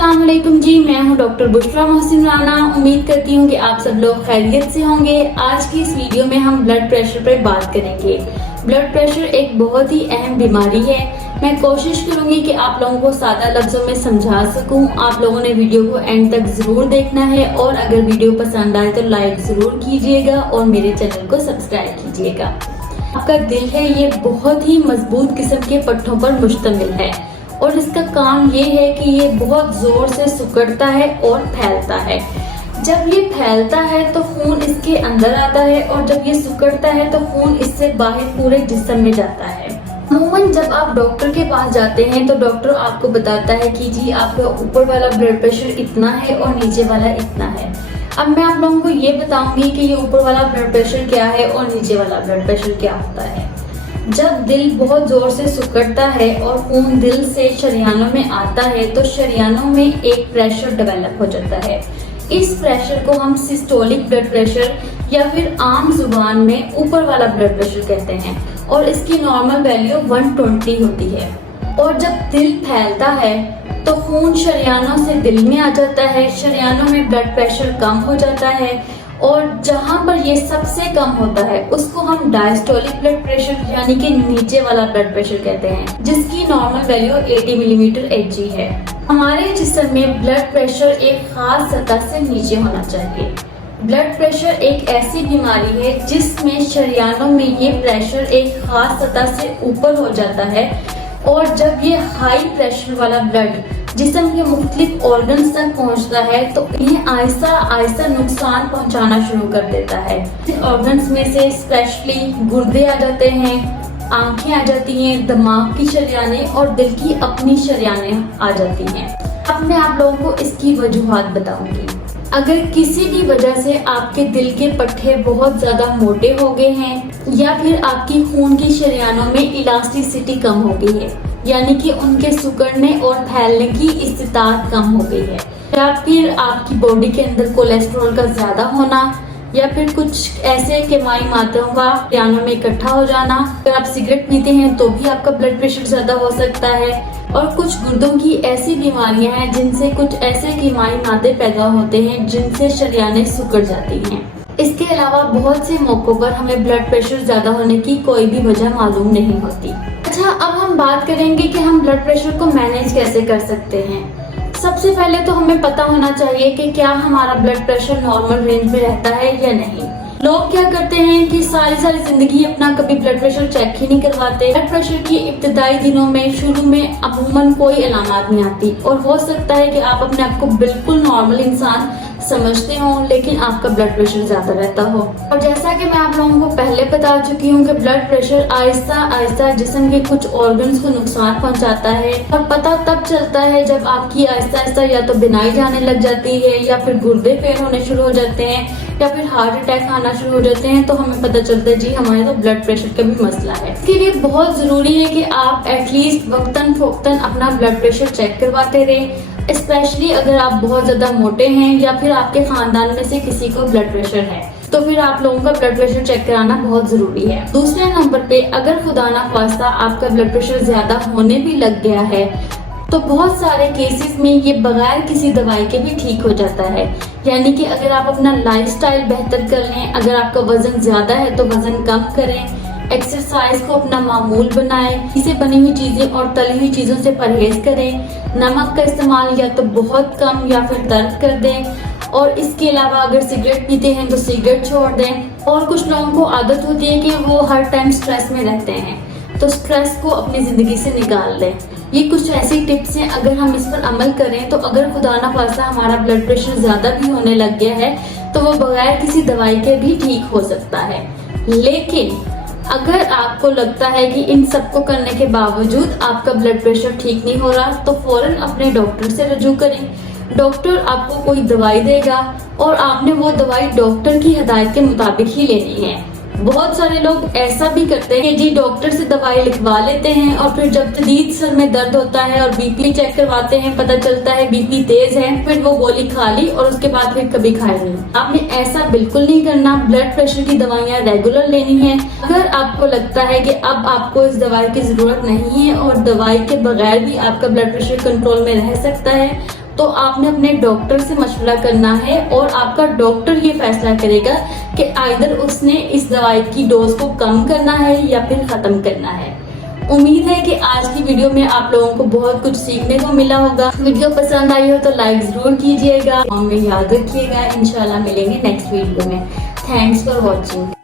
अस्सलाम वालेकुम जी, मैं हूं डॉक्टर बुशरा मोहसिन राना। उम्मीद करती हूं कि आप सब लोग खैरियत से होंगे। आज की इस वीडियो में हम ब्लड प्रेशर पर बात करेंगे। ब्लड प्रेशर एक बहुत ही अहम बीमारी है। मैं कोशिश करूंगी कि आप लोगों को सादा लफ्जों में समझा सकूं। आप लोगों ने वीडियो को एंड तक जरूर देखना है और अगर वीडियो पसंद आए तो लाइक जरूर कीजिएगा और मेरे चैनल को सब्सक्राइब कीजिएगा। आपका दिल है ये बहुत ही मजबूत किस्म के पट्टों पर मुश्तमिल है और इसका काम ये है कि ये बहुत जोर से सिकुड़ता है और फैलता है। जब ये फैलता है तो खून इसके अंदर आता है और जब ये सिकुड़ता है तो खून इससे बाहर पूरे जिस्म में जाता है। अमूमन जब आप डॉक्टर के पास जाते हैं तो डॉक्टर आपको बताता है कि जी आपका ऊपर वाला ब्लड प्रेशर इतना है और नीचे वाला इतना है। अब मैं आप लोगों को ये बताऊंगी कि ये ऊपर वाला ब्लड प्रेशर क्या है और नीचे वाला ब्लड प्रेशर क्या होता है। जब दिल बहुत जोर से सिकुड़ता है और खून दिल से शरियानों में आता है तो शरियानों में एक प्रेशर डेवलप हो जाता है। इस प्रेशर को हम सिस्टोलिक ब्लड प्रेशर या फिर आम जुबान में ऊपर वाला ब्लड प्रेशर कहते हैं और इसकी नॉर्मल वैल्यू 120 होती है। और जब दिल फैलता है तो खून शरियानों से दिल में आ जाता है, शरियानों में ब्लड प्रेशर कम हो जाता है और जहां पर ये सबसे कम होता है उसको हम डायस्टोलिक ब्लड प्रेशर यानी कि नीचे वाला ब्लड प्रेशर कहते हैं, जिसकी नॉर्मल वैल्यू 80 मिलीमीटर Hg है। हमारे जिस्म में ब्लड प्रेशर एक खास सतह से नीचे होना चाहिए। ब्लड प्रेशर एक ऐसी बीमारी है जिसमें शरियानों में ये प्रेशर एक खास सतह से ऊपर हो जाता है और जब ये हाई प्रेशर वाला ब्लड जिस्म के मुख्तलिफ ऑर्गन्स तक पहुंचता है तो इन्हें आहिस्ता आहिस्ता नुकसान पहुंचाना शुरू कर देता है। इन ऑर्गन्स में से स्पेशली गुर्दे आ जाते हैं, आंखें आ जाती हैं, दिमाग की शरियानें और दिल की अपनी शरियानें आ जाती हैं। अब मैं आप लोगों को इसकी वजूहात बताऊंगी। अगर किसी भी वजह से आपके दिल के पट्टे बहुत ज्यादा मोटे हो गए हैं या फिर आपकी खून की शरियानों में इलास्टिसिटी कम हो गई है यानी कि उनके सिकुड़ने और फैलने की इस्तिताअत कम हो गई है, या फिर आपकी बॉडी के अंदर कोलेस्ट्रॉल का ज्यादा होना या फिर कुछ ऐसे केमाई मात्राओं का शरियानों में इकट्ठा हो जाना, अगर आप सिगरेट पीते हैं तो भी आपका ब्लड प्रेशर ज्यादा हो सकता है और कुछ गुर्दों की ऐसी बीमारियां हैं जिनसे कुछ ऐसे कीमाई मादे पैदा होते हैं जिनसे शरियानें सिकुड़ जाती हैं। इसके अलावा बहुत से मौकों पर हमें ब्लड प्रेशर ज्यादा होने की कोई भी वजह मालूम नहीं होती। अच्छा, अब हम बात करेंगे कि हम ब्लड प्रेशर को मैनेज कैसे कर सकते हैं। सबसे पहले तो हमें पता होना चाहिए कि क्या हमारा ब्लड प्रेशर नॉर्मल रेंज में रहता है या नहीं। लोग क्या करते हैं कि सारी जिंदगी अपना कभी ब्लड प्रेशर चेक ही नहीं करवाते। ब्लड प्रेशर की इब्तिदाई दिनों में शुरू में अमूमन कोई अलामत नहीं आती और हो सकता है कि आप अपने आप को बिल्कुल नॉर्मल इंसान समझते हो लेकिन आपका ब्लड प्रेशर ज्यादा रहता हो। और जैसा कि मैं आप लोगों को पहले बता चुकी हूँ कि ब्लड प्रेशर आहिस्ता आहिस्ता जिस्म के कुछ ऑर्गन्स को नुकसान पहुंचाता है और पता तब चलता है जब आपकी आहिस्ता आहिस्ता या तो बिनाई जाने लग जाती है या फिर गुर्दे फेल होने शुरू हो जाते हैं या फिर हार्ट अटैक आना शुरू हो जाते हैं, तो हमें पता चलता है जी हमारे तो ब्लड प्रेशर का भी मसला है। इसके लिए बहुत जरूरी है कि आप एटलीस्ट वक्तन फोक्तन अपना ब्लड प्रेशर चेक करवाते रहें, स्पेशली अगर आप बहुत ज्यादा मोटे हैं या फिर आपके खानदान में से किसी को ब्लड प्रेशर है तो फिर आप लोगों का ब्लड प्रेशर चेक कराना बहुत जरूरी है। दूसरे नंबर पे अगर खुदा ना खास्ता आपका ब्लड प्रेशर ज्यादा होने भी लग गया है तो बहुत सारे केसेस में ये बगैर किसी दवाई के भी ठीक हो जाता है। यानी कि अगर आप अपना लाइफस्टाइल बेहतर कर लें, अगर आपका वजन ज्यादा है तो वजन कम करें, एक्सरसाइज को अपना मामूल बनाएं, इसे बनी हुई चीजें और तली हुई चीजों से परहेज करें, नमक का इस्तेमाल या तो बहुत कम या फिर तर्क कर दें और इसके अलावा अगर सिगरेट पीते हैं तो सिगरेट छोड़ दें। और कुछ लोगों को आदत होती है कि वो हर टाइम स्ट्रेस में रहते हैं तो स्ट्रेस को अपनी जिंदगी से निकाल दें। ये कुछ ऐसी टिप्स हैं, अगर हम इस पर अमल करें तो अगर खुदा ना खास्ता हमारा ब्लड प्रेशर ज्यादा भी होने लग गया है तो वो बगैर किसी दवाई के भी ठीक हो सकता है। लेकिन अगर आपको लगता है कि इन सबको करने के बावजूद आपका ब्लड प्रेशर ठीक नहीं हो रहा तो फौरन अपने डॉक्टर से रजू करें। डॉक्टर आपको कोई दवाई देगा और आपने वो दवाई डॉक्टर की हिदायत के मुताबिक ही लेनी है। बहुत सारे लोग ऐसा भी करते हैं कि जी डॉक्टर से दवाई लिखवा लेते हैं और फिर जब शदीद सर में दर्द होता है और बीपी चेक करवाते हैं, पता चलता है बीपी तेज है, फिर वो गोली खा ली और उसके बाद फिर कभी खाई नहीं। आपने ऐसा बिल्कुल नहीं करना। ब्लड प्रेशर की दवाइयाँ रेगुलर लेनी है। अगर आपको लगता है कि अब आपको इस दवाई की जरूरत नहीं है और दवाई के बगैर भी आपका ब्लड प्रेशर कंट्रोल में रह सकता है तो आपने अपने डॉक्टर से मशवरा करना है और आपका डॉक्टर ये फैसला करेगा कि आइदर उसने इस दवाई की डोज को कम करना है या फिर खत्म करना है। उम्मीद है कि आज की वीडियो में आप लोगों को बहुत कुछ सीखने को मिला होगा। वीडियो पसंद आई हो तो लाइक जरूर कीजिएगा, हमें याद रखिएगा। इंशाल्लाह मिलेंगे नेक्स्ट वीडियो में। Thanks for watching.